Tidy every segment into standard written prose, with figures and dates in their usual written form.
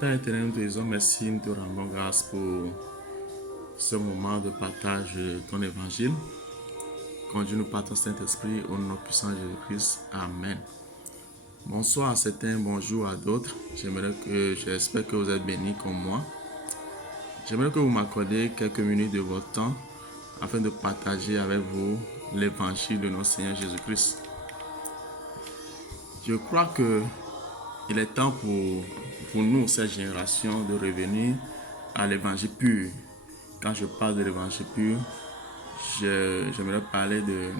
Père éternel, nous te disons merci, nous te rendons grâce pour ce moment de partage de ton évangile. Conduis-nous par ton Saint-Esprit au nom puissant de Jésus-Christ. Amen. Bonsoir à certains, bonjour à d'autres. J'espère que vous êtes bénis comme moi. J'aimerais que vous m'accordiez quelques minutes de votre temps afin de partager avec vous l'évangile de notre Seigneur Jésus-Christ. Je crois que il est temps pour nous, cette génération, de revenir à l'évangile pur. Quand je parle de l'évangile pur, j'aimerais parler de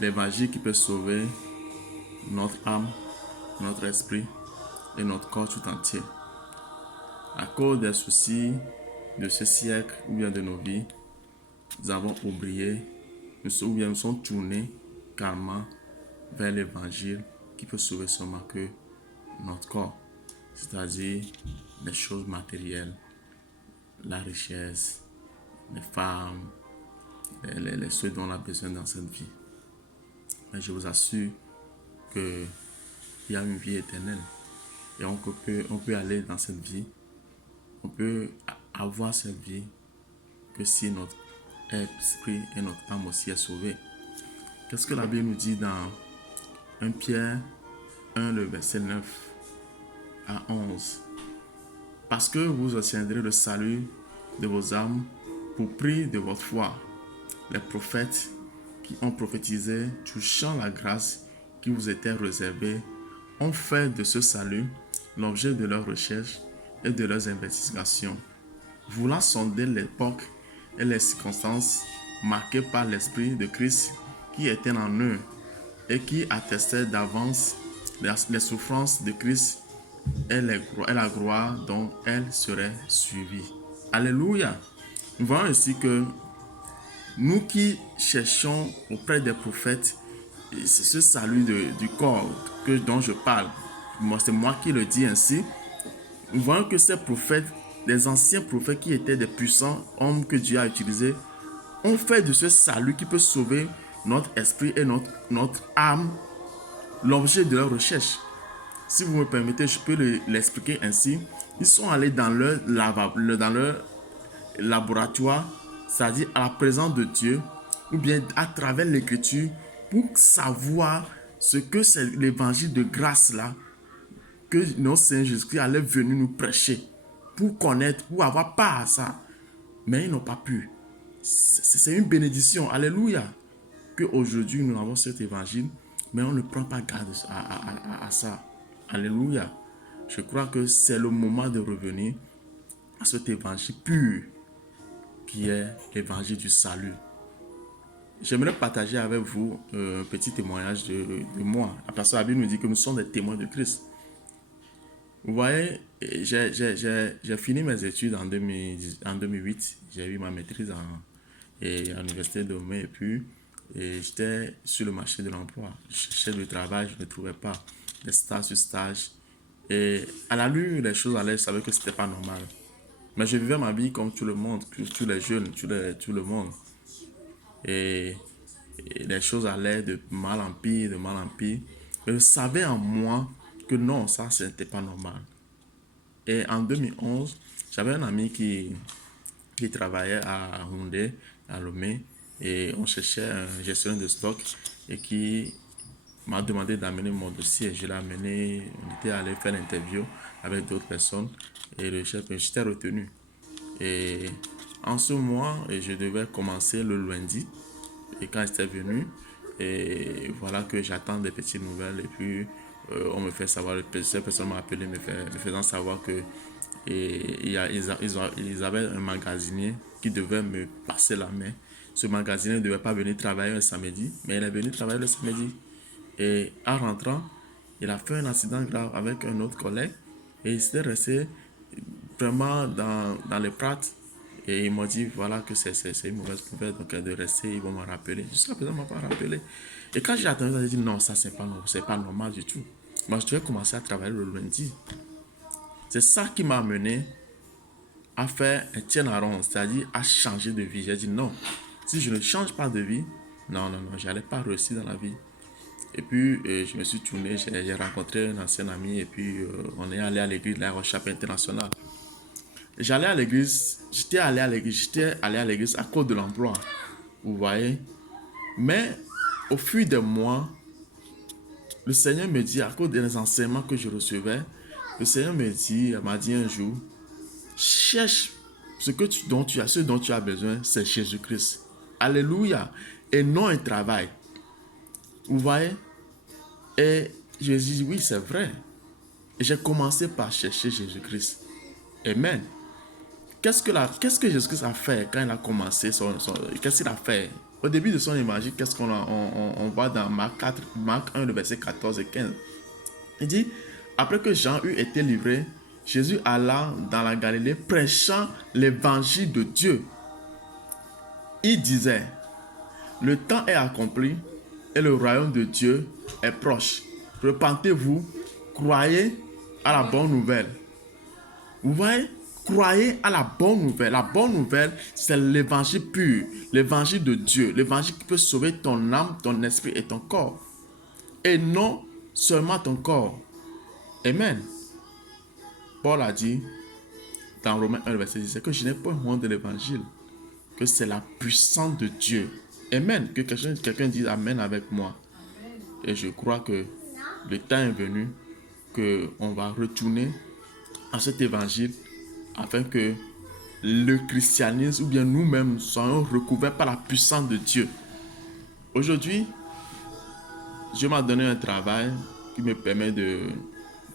l'évangile qui peut sauver notre âme, notre esprit et notre corps tout entier. À cause des soucis de ce siècle ou bien de nos vies, nous avons oublié, nous sommes tournés carrément vers l'évangile qui peut sauver seulement que notre corps, c'est-à-dire les choses matérielles, la richesse, les femmes, ceux dont on a besoin dans cette vie. Mais je vous assure qu'il y a une vie éternelle et on peut aller dans cette vie, on peut avoir cette vie que si notre esprit et notre âme aussi est sauvée. Qu'est-ce que la Bible nous dit dans 1 Pierre 1, le verset 9 à 11? Parce que vous obtiendrez le salut de vos âmes pour prix de votre foi. Les prophètes qui ont prophétisé touchant la grâce qui vous était réservée ont fait de ce salut l'objet de leurs recherches et de leurs investigations, voulant sonder l'époque et les circonstances marquées par l'Esprit de Christ qui était en eux et qui attestait d'avance les souffrances de Christ et la gloire dont elle serait suivie. Alléluia! Nous voyons ici que nous qui cherchons auprès des prophètes, c'est ce salut du corps dont je parle. C'est moi qui le dis ainsi. Nous voyons que ces prophètes, les anciens prophètes qui étaient des puissants hommes que Dieu a utilisés, ont fait de ce salut qui peut sauver notre esprit et notre âme l'objet de leur recherche. Si vous me permettez, je peux l'expliquer ainsi. Ils sont allés dans leur laboratoire, c'est-à-dire à la présence de Dieu, ou bien à travers l'écriture, pour savoir ce que c'est l'évangile de grâce là, que notre Seigneur Jésus-Christ allait venir nous prêcher, pour connaître, pour avoir part à ça. Mais ils n'ont pas pu. C'est une bénédiction, alléluia, qu'aujourd'hui nous avons cet évangile, mais on ne prend pas garde à ça. Alléluia. Je crois que c'est le moment de revenir à cet évangile pur qui est l'évangile du salut. J'aimerais partager avec vous un petit témoignage de moi. Parce que la Bible nous dit que nous sommes des témoins de Christ. Vous voyez, j'ai fini mes études en 2008. J'ai eu ma maîtrise à l'université de Lomé et puis j'étais sur le marché de l'emploi. Je cherchais du travail, je ne trouvais pas. Des stages sur stage. Et à la lueur, les choses allaient, je savais que c'était pas normal. Mais je vivais ma vie comme tout le monde, tous les jeunes, tout le monde. Et les choses allaient de mal en pire, de mal en pire. Et je savais en moi que non, ça, c'était pas normal. Et en 2011, j'avais un ami qui travaillait à Houndé, à Lomé, et on cherchait un gestionnaire de stock et qui m'a demandé d'amener mon dossier. Je l'ai amené, on était allé faire l'interview avec d'autres personnes et le chef, j'étais retenu. Et en ce mois, je devais commencer le lundi. Et quand j'étais venu, et voilà que j'attends des petites nouvelles. Et puis, on me fait savoir, cette personne m'a appelé me faisant savoir que ils avaient un magasinier qui devait me passer la main. Ce magasinier ne devait pas venir travailler le samedi, mais il est venu travailler le samedi. Et en rentrant, il a fait un accident grave avec un autre collègue et il s'est resté vraiment dans les prates. Et il m'a dit voilà que c'est une mauvaise nouvelle, donc de rester, ils vont me rappeler. Jusqu'à présent, ils ne m'ont pas rappelé. Et quand j'ai attendu, j'ai dit non, ça c'est pas normal du tout. Moi, je devais commencer à travailler le lundi. C'est ça qui m'a amené à faire un turnaround, c'est-à-dire à changer de vie. J'ai dit non, si je ne change pas de vie, non, j'allais pas réussir dans la vie. Et puis, je me suis tourné, j'ai rencontré un ancien ami et puis on est allé à l'église de la Roche-Chapelle Internationale. J'étais allé à l'église à cause de l'emploi, vous voyez. Mais au fil des mois, le Seigneur me dit, à cause des enseignements que je recevais, le Seigneur m'a dit un jour, cherche ce dont tu as besoin, c'est Jésus-Christ. Alléluia. Et non un travail. Vous voyez? Et je dis, oui, c'est vrai. Et j'ai commencé par chercher Jésus-Christ. Amen. Qu'est-ce que Jésus-Christ a fait quand il a commencé qu'est-ce qu'il a fait? Au début de son évangile, qu'est-ce on voit dans Marc 1, le verset 14 et 15. Il dit, après que Jean eut été livré, Jésus alla dans la Galilée prêchant l'évangile de Dieu. Il disait, le temps est accompli et le royaume de Dieu est proche. Repentez-vous, croyez à la bonne nouvelle. Vous voyez, croyez à la bonne nouvelle. La bonne nouvelle, c'est l'évangile pur, l'évangile de Dieu, l'évangile qui peut sauver ton âme, ton esprit et ton corps. Et non seulement ton corps. Amen. Paul a dit dans Romains 1, verset 17 que je n'ai pas honte de l'évangile, que c'est la puissance de Dieu. Amen. Que quelqu'un dise Amen avec moi. Et je crois que le temps est venu qu'on va retourner à cet évangile afin que le christianisme ou bien nous-mêmes soyons recouverts par la puissance de Dieu. Aujourd'hui, Dieu m'a donné un travail qui me permet de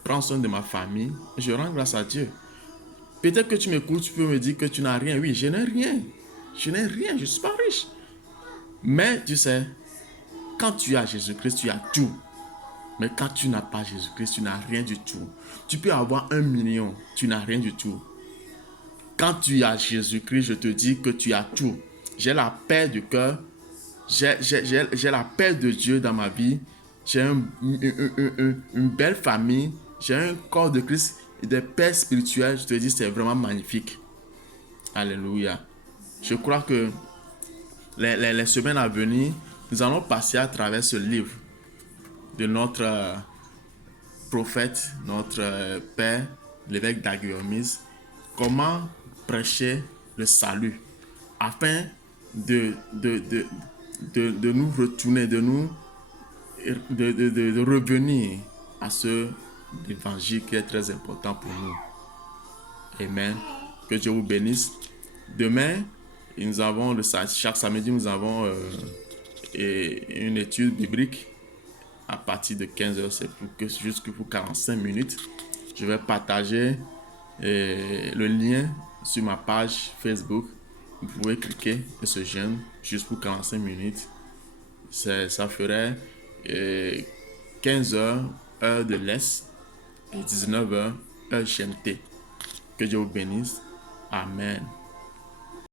prendre soin de ma famille. Et je rends grâce à Dieu. Peut-être que tu m'écoutes, tu peux me dire que tu n'as rien. Oui, je n'ai rien. Je n'ai rien, je ne suis pas riche. Mais tu sais, quand tu as Jésus-Christ, tu as tout. Mais quand tu n'as pas Jésus-Christ, tu n'as rien du tout. Tu peux avoir 1 million, tu n'as rien du tout. Quand tu as Jésus-Christ, je te dis que tu as tout. J'ai la paix du cœur. J'ai la paix de Dieu dans ma vie. J'ai une belle famille. J'ai un corps de Christ et des paix spirituelles. Je te dis, c'est vraiment magnifique. Alléluia. Je crois que les semaines à venir, nous allons passer à travers ce livre de notre prophète, notre père, l'évêque d'Aguiomis. Comment prêcher le salut afin de nous retourner, de revenir à ce évangile qui est très important pour nous. Amen. Que Dieu vous bénisse. Demain, nous avons chaque samedi, nous avons une étude biblique à partir de 15h, c'est jusqu'à pour 45 minutes. Je vais partager le lien sur ma page Facebook. Vous pouvez cliquer et se joindre juste pour 45 minutes. Ça ferait 15h heure de l'Est et 19h heure GMT. Que Dieu vous bénisse. Amen.